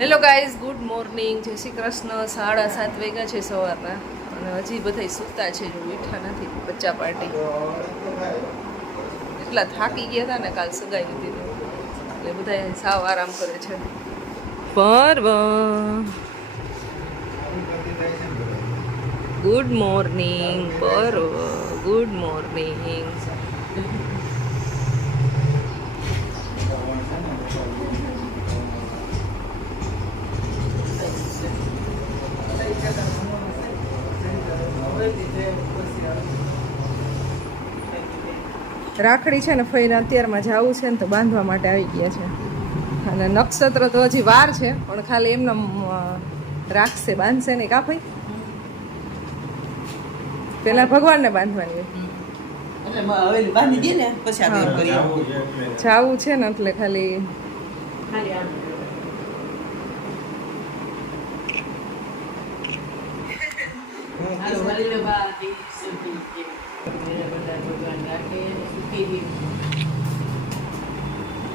Hello guys, good morning, જય શ્રી કૃષ્ણ. 7:30 વાગ્યા છે સવારના અને હજી બધા સૂતા છે, જો ઉઠ્યા નથી બચ્ચા પાર્ટી. એટલા થાકી ગયા હતા ને કાલ સગાઈ હતી એટલે બધા સાવ આરામ કરે છે. પર્વ, ગુડ મોર્નિંગ. પર્વ, ગુડ મોર્નિંગ. રાખડી છે ને ફઈને અત્યારમાં જવું છે ને તો બાંધવા માટે આવી ગયા છે. અને નક્ષત્ર તો હજી વાર છે, પણ ખાલી એમને રાખશે, બાંધશે નહીં. કા ભાઈ પેલા ભગવાનને બાંધવાની જવું છે ને એટલે ખાલી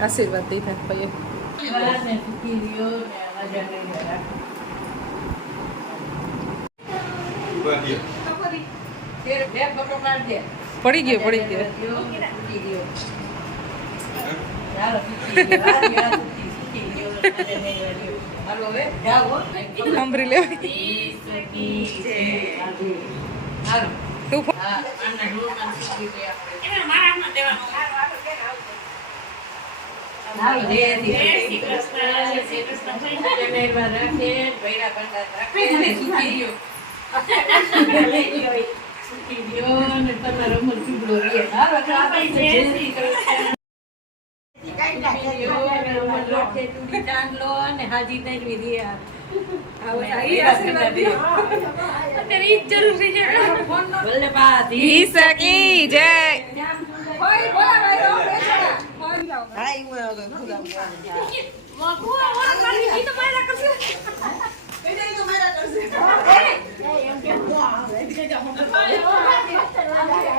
આશીર્વાદ દઈ થાય ભાઈ. પડી ગયો સાંભળી લેવાય. તું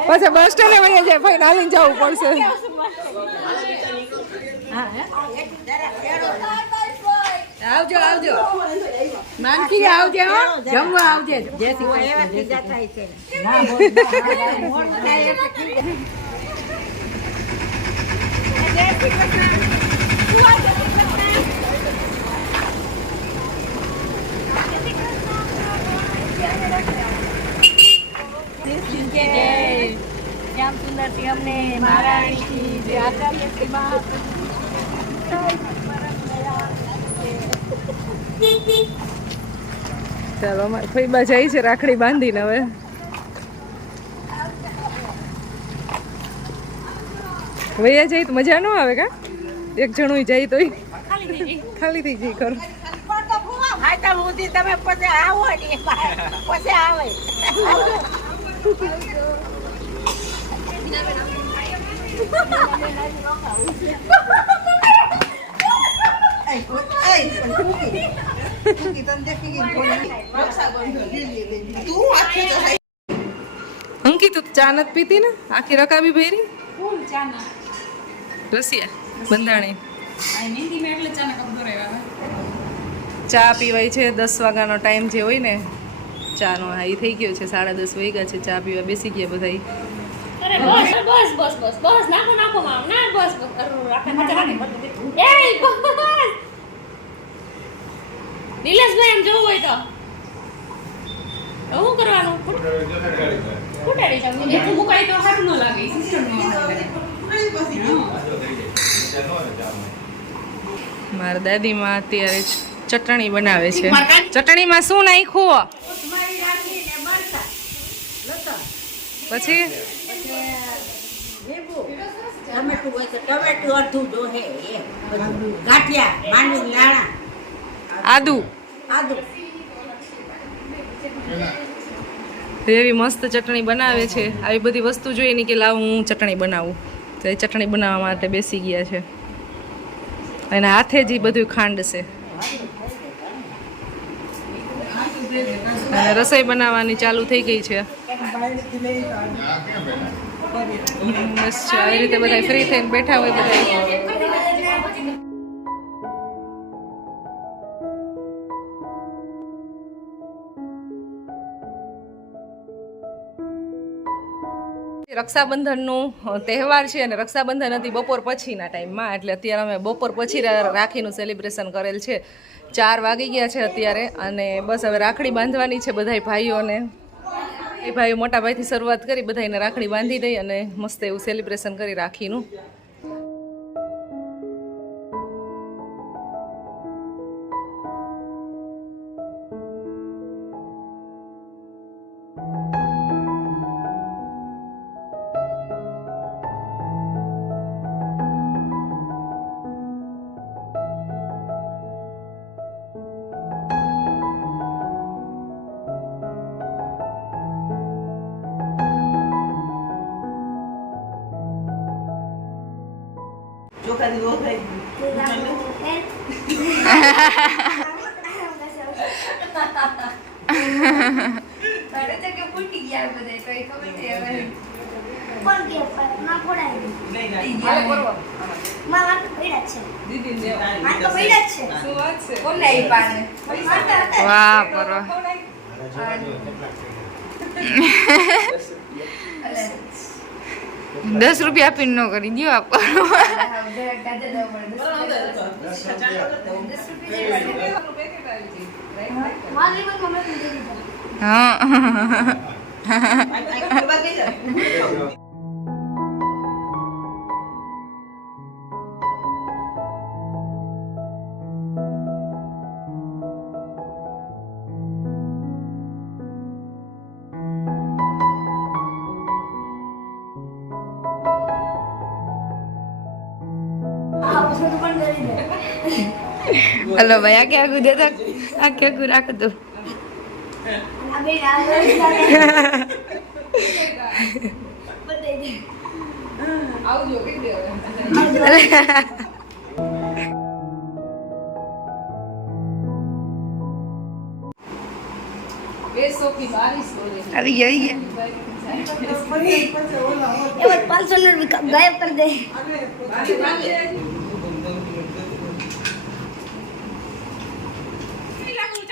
પછી બસ સ્ટેન્ડે વહી જાય, ભાઈ નાલીને જવું પડશે. આવજો માનકી, આવજે જમવા, આવજે. જય શ્રી શ્યામ સુંદર સિંહ અમને મહારાણી જે આચાર્ય ચાલો અમારે ફઈબા જાય છે રાખડી બાંધીને. હવે વૈયા જાય તો મજા ન આવે. કા એક જણું જાય તો ખાલી થઈ જાય ખરું. તમે પછી આવો ને પછી આવે. અંકિત, તું ચા નથી પીતી ને? આખી રકાબી ભેરી રસિયા બંધાણી. ચા પીવાય છે 10 વાગ્યાનો ટાઈમ જે હોય ને ચાનો. હા, એ થઈ ગયો છે, 10:30 વાગ્યા છે. ચા પીવા બેસી ગયા બધા. નિલેશભાઈ એમ જોવું હોય તો શું કરવાનું? ફૂટાડી જાવ. એટલું મુકાઈ તો સારું ન લાગે. મારા દાદીમાં અત્યારે ચટણી બનાવે છે. ચટણીમાં શું નાખ્યું? પછી ટમેટું અડધું જોહે, ગાંઠિયા, માંડવી નાણા, આદુ. એવી મસ્ત ચટણી બનાવે છે. આવી બધી વસ્તુ જોઈએ ને કે લાવ હું ચટણી બનાવું, તો એ ચટણી બનાવવા માટે બેસી ગયા છે. અને હાથે જ બધું ખાંડ છે. અને રસોઈ બનાવવાની ચાલુ થઈ ગઈ છે. બસ આવી રીતે બધા ફ્રી થઈને બેઠા હોય બધા. રક્ષાબંધનનું તહેવાર છે અને રક્ષાબંધન હતી બપોર પછીના ટાઈમમાં, એટલે અત્યારે અમે બપોર પછી રાખીનું સેલિબ્રેશન કરેલ છે. 4 વાગી ગયા છે અત્યારે અને બસ હવે રાખડી બાંધવાની છે બધાય ભાઈઓને. એ ભાઈઓ મોટા ભાઈથી શરૂઆત કરી બધાને રાખડી બાંધી દઈ અને મસ્ત એવું સેલિબ્રેશન કરી રાખીનું. વાહ પરવા 10 રૂપિયા આપીને નો કરી દો આપ. हेलो भैया क्या कुछ दे तक क्या कुछ रख दो. अभी यही है 500 गायब कर दे.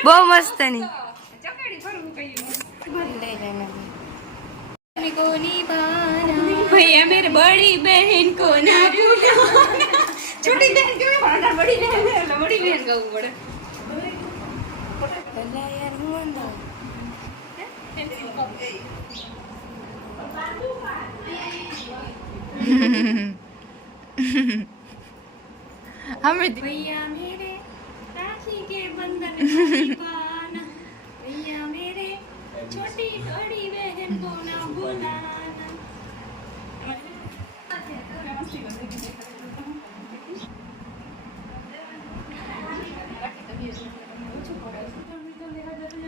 बहुत मस्त है नहीं भैया मेरे बड़ी बहन को ना भूलना. छोटी बहन क्यों है? बड़ी बहन है, बड़ी बहन का ऊपर हमें भैया मेरे राखी के बंधन को निभाना. भैया मेरे छोटी बड़ी बहन को ना भूलना.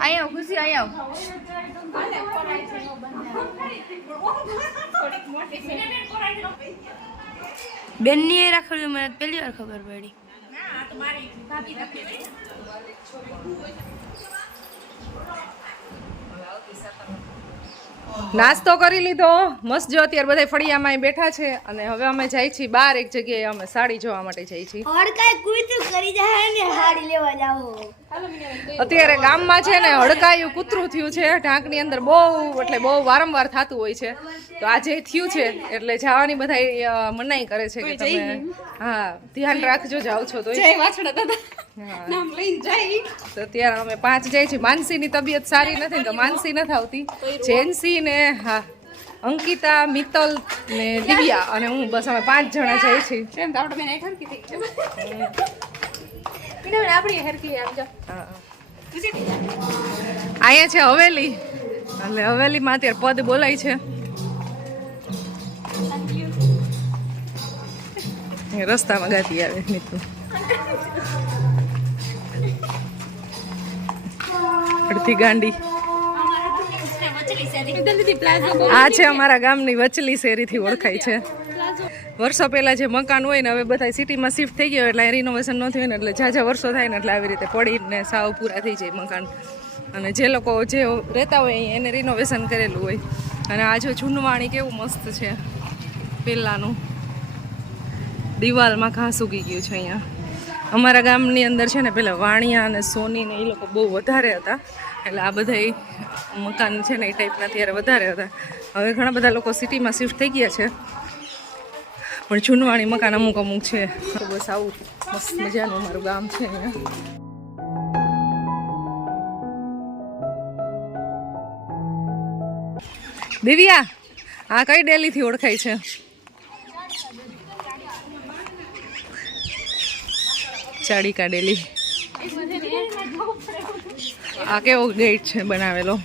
आया खुशी आया बेन ने रखड़ी મને પહેલી વાર ખબર પડી. નાસ્તો કરી લીધો મસ્ત. જો અત્યારે બધા ફળિયામાં બેઠા છે અને હવે અમે જાય છીએ બહાર એક જગ્યાએ, અમે સાડી જોવા માટે જઈએ છીએ. और काय कूतरू કરી જાય ને હાડી લેવા જાવો. અત્યારે ગામમાં છે ને હડકાયું કૂતરું થયું છે ઢાંકની અંદર, બહુ એટલે બહુ વારંવાર થતું હોય છે. તો આજે થયું છે એટલે જવાની બધા મનાઈ કરે છે કે તમે હા ધ્યાન રાખજો, જાઓ છો તો. વાછડા દાદા નામ લઈને જાય. તો અત્યારે અમે 5 જાય છીએ. માનસીની તબિયત સારી નથી તો માનસી નથી આવતી. જેન્સી ને હા અંકિતા, મિત્તલ ને દિવ્યા અને હું, બસ અમે 5 જણા જઈએ છીએ. એમ તો આપણે બેન એક હરકી થઈ ગઈ. આપણી હરકી આમ જો. અહીંયા છે હવેલી એટલે હવેલીમાં અત્યારે પદ બોલાય છે. રસ્તામાં ગાતી આવે નીતુ. અડધી ગાંડી. આ છે અમારા ગામની વચલી શેરીથી ઓળખાય છે. વર્ષો પહેલા જે મકાન હોય ને હવે બધા સિટીમાં શિફ્ટ થઈ ગયો એટલે રિનોવેશન ન થયું ને એટલે ઝાઝા વર્ષો થાય ને એટલે આવી રીતે પડીને સાવ પૂરા થઈ જાય મકાન. અને જે લોકો જે રહેતા હોય એને રિનોવેશન કરેલું હોય. અને આ જો જૂનવાણી કેવું મસ્ત છે પહેલાંનું. દિવાલમાં ઘાસ ઉગી ગયું છે અહીંયા. અમારા ગામની અંદર છે ને પેલા વાણિયા અને સોની ને એ લોકો બહુ વધારે હતા, એટલે આ બધા મકાન છે ને એ ટાઈપના ત્યારે વધારે હતા. હવે ઘણા બધા લોકો સિટીમાં શિફ્ટ થઈ ગયા છે, પણ જૂનવાણી મકાન અમુક અમુક છે. તો બસ આવું મસ્ત મજાનું અમારું ગામ છે અહીંયા. દિવ્યા, આ કઈ ડેલીથી ઓળખાય છે? ચાડીકા ડેલી. આ કેવો ગેટ છે બનાવેલો.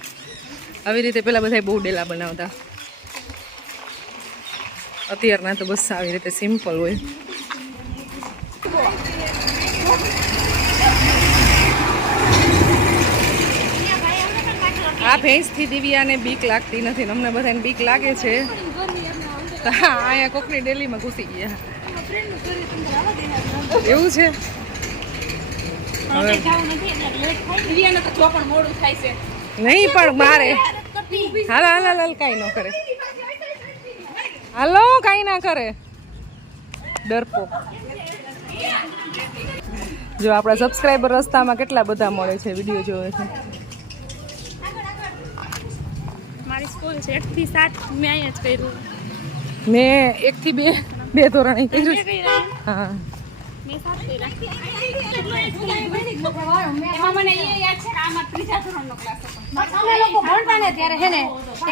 આવી રીતે પેલા બધા બહુ ડેલા બનાવતા. અત્યારના તો બસ આવી રીતે સિમ્પલ હોય. આ ભેંસથી દિવ્યાને બીક લાગતી નથી, અમને બધાને બીક લાગે છે. અહીંયા કોકની ડેલીમાં ઘૂસી ગયા. એવું છે. નહીં પણ મારે હાલ હાલ હાલ કાંઈ ન કરે. હાલો કાંઈ ના કરે, ડરપોક. જો આપણા સબસ્ક્રાઈબર રસ્તામાં કેટલા બધા મળે છે, વિડીયો જોવે છે. મારી સ્કૂલ છે 1 થી 7 મેં અહીંયા જ કર્યું. મેં 1 થી 2 ધોરણ કર્યું. હા મેં 7 કર્યા. એમાં મને એ યાદ છે કે આમાં 3જા ધોરણનો ક્લાસ હતો. અમે લોકો ભણતા ને ત્યારે હે ને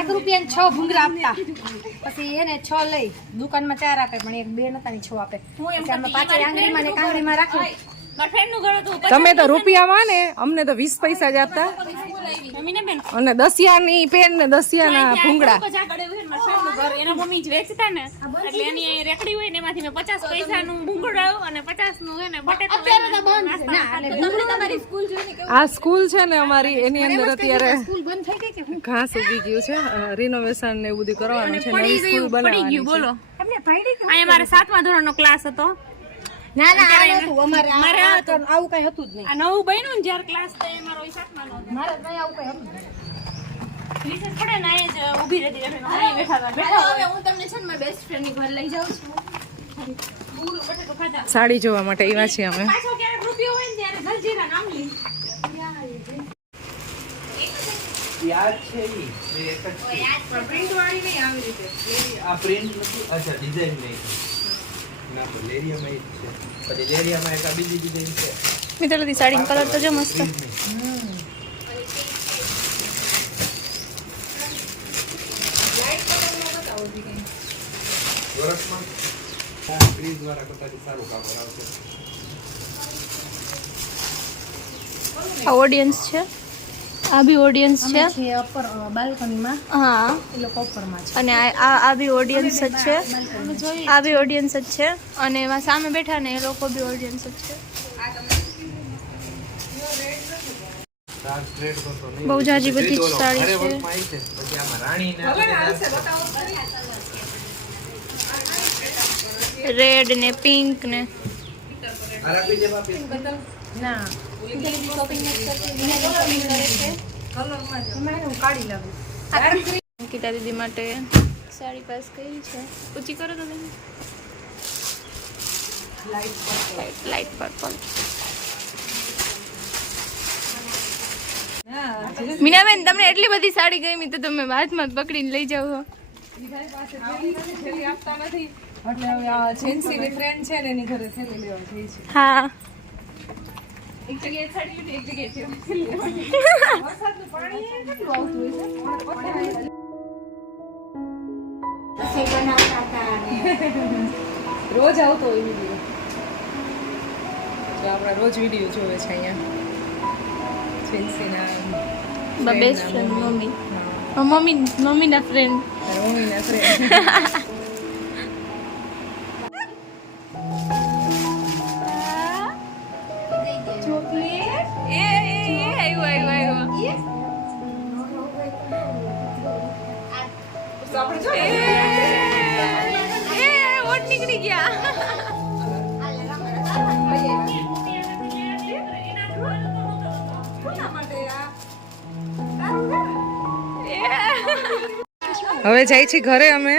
1 રૂપિયાને 6 ભૂંગરા આપતા, પછી હે ને 6 લઈ દુકાનમાં 4 આપે, પણ 1 2 નતા ની 6 આપે. પછી અમે પાછી આંગળીમાં ને કાંગળીમાં રાખી. મારા ફ્રેન્ડનું ઘર હતું. તમે તો રૂપિયામાં ને, અમને તો 20 પૈસા જ આપતા, મમ્મીને બેન અને દસિયાની પેન ને દસિયાના ભૂંગળા. એના મમ્મી જ વેચતા ને, એટલે એની અહીં રેકડી હોય ને એમાંથી મેં 50 પૈસાનું ભૂંગળું અને 50 નું હે ને બટેટા. આ સ્કૂલ છે ને અમારી, એની અંદર અત્યારે સ્કૂલ બંધ થઈ ગઈ કે હું ઘાસ ઉગી ગયું છે. રિનોવેશન ને એવું બધું કરવાનું છે, નવી સ્કૂલ પડી ગયું. બોલો, એમને પડી કે અહીંયા મારે 7મા ધોરણનો ક્લાસ હતો. ના ના આ નતું અમારે, આવું કઈ હતું જ નહીં. આ નવું બન્યું ને જ્યારે ક્લાસ તો એ મારો 7મા નો હતો. મારે ત્યાં આવું કઈ હતું જ નહીં. રિસર્ચ પડે ને અહીં જ ઊભી રહેતી રહે. અહીં બેઠા હતા. હવે હું તમને છે ને મારી બેસ્ટ ફ્રેન્ડ ની ઘર લઈ જાઉં છું. પૂરું બટેટું ખાધા. સાડી જોવા માટે આવ્યા છીએ અમે. પાછો ક્યારેક રૂપિયો હોય ને ત્યારે જલજીરા નામ લી. યાદ છે ઈ એક જ પ્રિન્ટ વાળી નહીં આવી રીતે. આ પ્રિન્ટ નથી, અચ્છા ડિઝાઇન નહીં ના, તો લેરિયામાં ઈ છે. પછી લેરિયામાં એક આ બીજી ડિઝાઇન છે. મિત્રથી સાડીનો કલર તો જો મસ્ત. વર્ષમાં ફ્રીજ વાળા કરતાથી સારું કાપડ આવશે. આ ઓડિયન્સ છે, આ બી ઓડિયન્સ છે. છે અપર બાલ્કનીમાં, હા, એ લોકો ઉપરમાં છે. અને આ બી ઓડિયન્સ જ છે. આ બી ઓડિયન્સ જ છે, અને એમાં સામે બેઠા ને એ લોકો બી ઓડિયન્સ જ છે. ડાર્ક રેડ તો નહીં. બહુ જાજી બધી જ સાડી અરે છે. વર્કમાં આવી છે. પછી આમાં રાણી ને રેડ ને પિંક ને આ રાખી દે બાપી. ના એમાં હું કાઢી લાવું. અંકિતા દીદી માટે સાડી પાસ કરી છે. ઊંચી કરો તો તમે. Light purple. મીનાબેન, તમને એટલી બધી સાડી ગમી તો તમે હાથમાં પકડીને લઈ જાવ છો. થેલી આપતા નથી, એટલે હવે આ જેન્સીની ફ્રેન્ડ છે ને એની ઘરે થેલી લેવા જઈ છે. હા, એક જગ્યાએ સાડી લીધી, એક જગ્યાએ વરસાદનું પાણી કેટલું આવતું હોય છે. રસોઈ બનાવતા હતા ને રોજ આવતો હોય વિડીયો. જો આપણા રોજ વિડીયો જોવે છે અહીંયા જેન્સીના બેસ્ટ ફ્રેન્ડ મમ્મી. મમ્મીના ફ્રેન્ડ. મમ્મીના ફ્રેન્ડ. નીકળી ગયા. હવે જાય છે ઘરે અમે.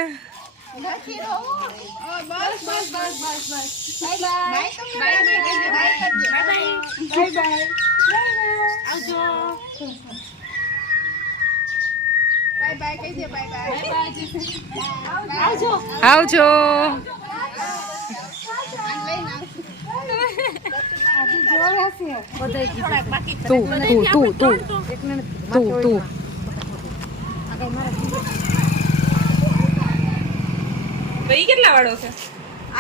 આવજો. તું ભાઈ કેટલા વાળો છે?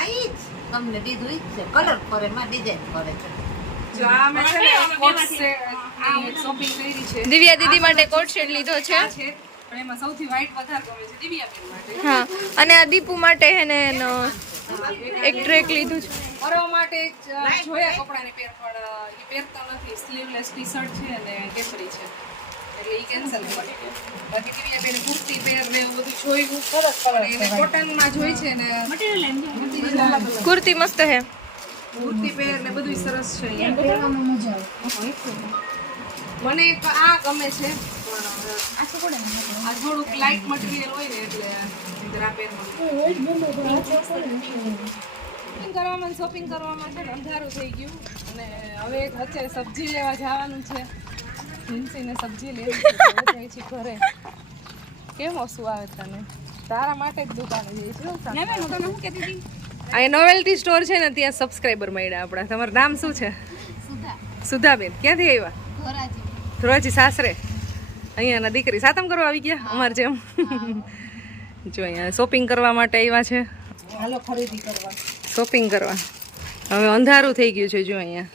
આઈ જ તમને દીધું ઈ જ છે કલર ફરે માં ડિઝાઇન ફરે છે જો આ મેં છે ને કોટ સેટ શોપિંગ કરી છે. દિવ્યા દીદી માટે કોટ શેડ લીધો છે. પણ એમાં સૌથી વ્હાઈટ વધારે ગમે છે દિવ્યાબેન માટે. હા, અને આ દીપુ માટે હે ને એનો એક ટ્રેક લીધું છે. પરવા માટે જોયા કપડાને પહેર પણ એ પહેરતા નથી. સ્લીવલેસ ટી શર્ટ છે અને કેસરી છે એટલે એ કેન્સલ કરી દીધું. બાકી દિવ્યાબેન કુર્તી પહેર ને એવું બધું જોયું પણ એને કોટનમાં જોઈ છે ને કુર્તી મસ્ત હે. કુર્તી પહેર ને બધું સરસ છે અહીંયા. મને એક આ ગમે છે પણ આ થોડુંક લાઇટ મટીરિયલ હોય ને એટલે જરા પહેરવાનું શોપિંગ કરવામાં છે ને અંધારું થઈ ગયું અને હવે અત્યારે સબ્જી લેવા જવાનું છે. જીન્સીને સબ્જી લેવી છે તો જાય છે ઘરે. કેમ ઓછું આવે તને? તારા માટે જ દુકાને જઈ છું. આ નોવેલ્ટી સ્ટોર છે ને ત્યાં સબસ્ક્રાઈબર મળ્યા આપણા. તમારું નામ શું છે? સુધાબેન. ક્યાંથી આવ્યા? ધોરાજી સાસરે. અહીંયાના દીકરી સાતમ કરવા આવી ગયા અમારે જેમ. જો અહીંયા શોપિંગ કરવા માટે આવ્યા છે. હાલો ખરીદી કરવા શોપિંગ કરવા. હવે અંધારું થઈ ગયું છે જો અહીંયા.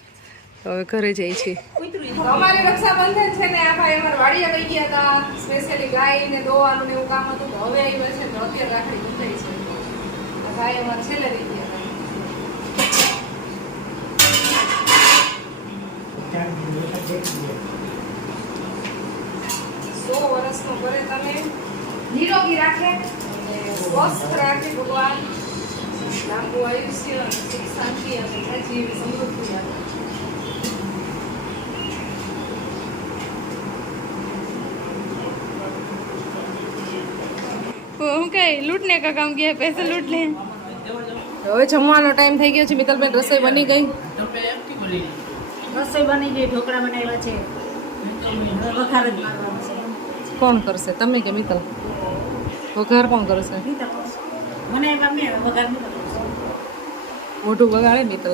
તો હવે ઘરે જઈ છીએ. અમારે રક્ષાબંધન છે ને આ ભાઈ અમારે વાડીએ લઈ ગયા હતા. સ્પેશિયલી ગાય ને દોવાનું ને એવું કામ હતું તો હવે આવ્યા છે તો અત્યારે રાખડી બંધાઈ છે. આ ભાઈ અમારે છેલ્લે લઈ ગયા હતા. 100 વર્ષનો કરે તમે નિરોગી રાખે અને સ્વસ્થ રાખે ભગવાન. લાંબુ આયુષ્ય અને સુખ શાંતિ અને સાચી એવી સમૃદ્ધિ આપે. હું કઈ લૂંટને કા કામ किया पैसे लूट ले. હવે જમવાનો ટાઈમ થઈ ગયો છે. મિત્તલબેન રસોઈ બની ગઈ. રસોઈ બની ગઈ ઢોકળા બનાવ્યા છે હવે વઘાર જ મારવાનો છે કોણ કરશે, તમે કે મિત્તલ? વઘાર કોણ કરશે? મને ગમે વઘાર નહીં કરવાનો. મોઢું બગાડે મિત્તલ.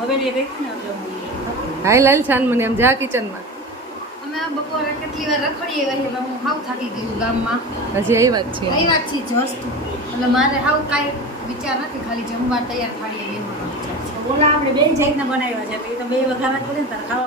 હવે એ ગઈ ને એટલે હાય લાલ છાન મને આમ જા કિચનમાં. અમે આ બપોરે કેટલી વાર રખડીએ ગઈ એટલે હું હાવ થાકી ગયું ગામમાં. હજી આવ્યા જ છે. કઈ વાત છે જસ્ટ એટલે મારે હાવ કાંઈ વિચાર નથી, ખાલી જમવા તૈયાર થાળીએ લેવાનો વિચાર છે. ઓલા આપણે બેન જાતના બનાવ્યા છે તો એ તો બે વઘાર જ પડે ને તારે ખાવા